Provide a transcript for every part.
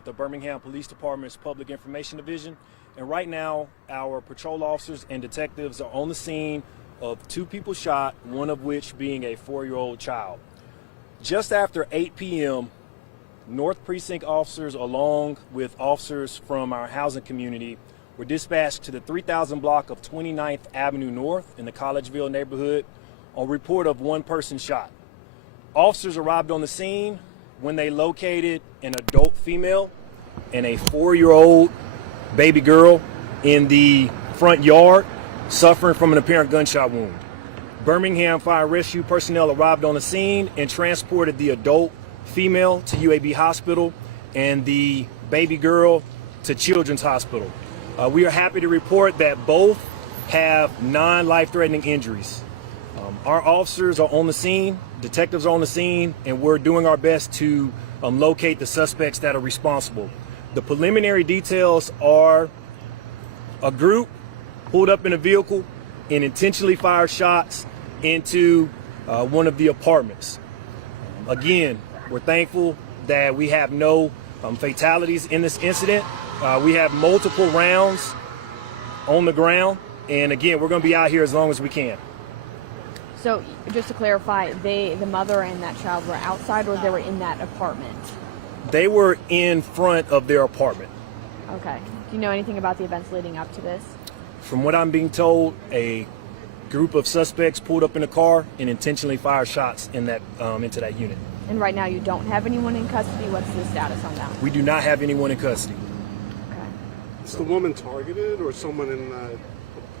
with the Birmingham Police Department's Public Information Division. And right now, our patrol officers and detectives are on the scene of 2 people shot, one of which being a 4-year-old child. Just after 8 p.m., North Precinct officers, along with officers from our housing community, were dispatched to the 3000 block of 29th Avenue North in the Collegeville neighborhood on report of 1 person shot. Officers arrived on the scene when they located an adult female and a 4-year-old baby girl in the front yard suffering from an apparent gunshot wound. Birmingham Fire Rescue personnel arrived on the scene and transported the adult female to UAB Hospital and the baby girl to Children's Hospital. We are happy to report that both have non-life-threatening injuries. Our officers are on the scene, detectives are on the scene, and we're doing our best to locate the suspects that are responsible. The preliminary details are a group pulled up in a vehicle and intentionally fired shots into one of the apartments. Again, we're thankful that we have no fatalities in this incident. We have multiple rounds on the ground, and again, we're going to be out here as long as we can. So, just to clarify, the mother and that child were outside, or they were in that apartment? They were in front of their apartment. Okay. Do you know anything about the events leading up to this? From what I'm being told, a group of suspects pulled up in a car and intentionally fired shots in that into that unit. And right now you don't have anyone in custody. What's the status on that? We do not have anyone in custody. Okay. Is the woman targeted, or someone in that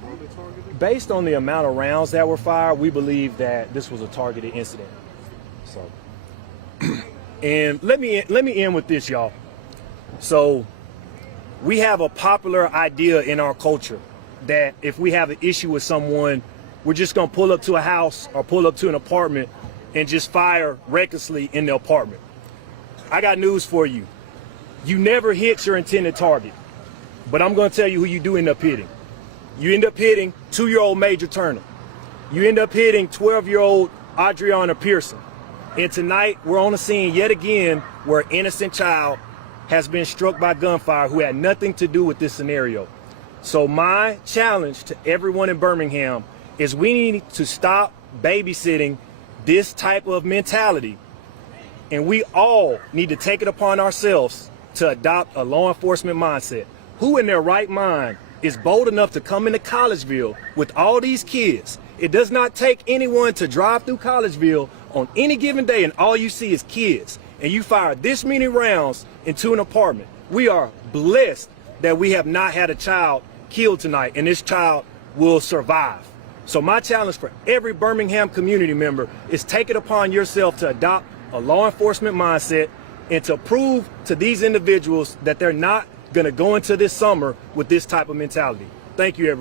apartment targeted? Based on the amount of rounds that were fired, we believe that this was a targeted incident. So, and let me end with this, y'all. So, we have a popular idea in our culture that if we have an issue with someone, we're just gonna pull up to a house or pull up to an apartment and just fire recklessly in the apartment. I got news for you. You never hit your intended target, but I'm gonna tell you who you do end up hitting. You end up hitting 2-year-old Major Turner. You end up hitting 12-year-old Adriana Pearson. And tonight we're on the scene yet again where an innocent child has been struck by gunfire who had nothing to do with this scenario. So my challenge to everyone in Birmingham is we need to stop babysitting this type of mentality. And we all need to take it upon ourselves to adopt a law enforcement mindset. Who in their right mind is bold enough to come into Collegeville with all these kids? It does not take anyone to drive through Collegeville on any given day and all you see is kids. And you fire this many rounds into an apartment. We are blessed that we have not had a child killed tonight, and this child will survive. So my challenge for every Birmingham community member is take it upon yourself to adopt a law enforcement mindset and to prove to these individuals that they're not going to go into this summer with this type of mentality. Thank you, everyone.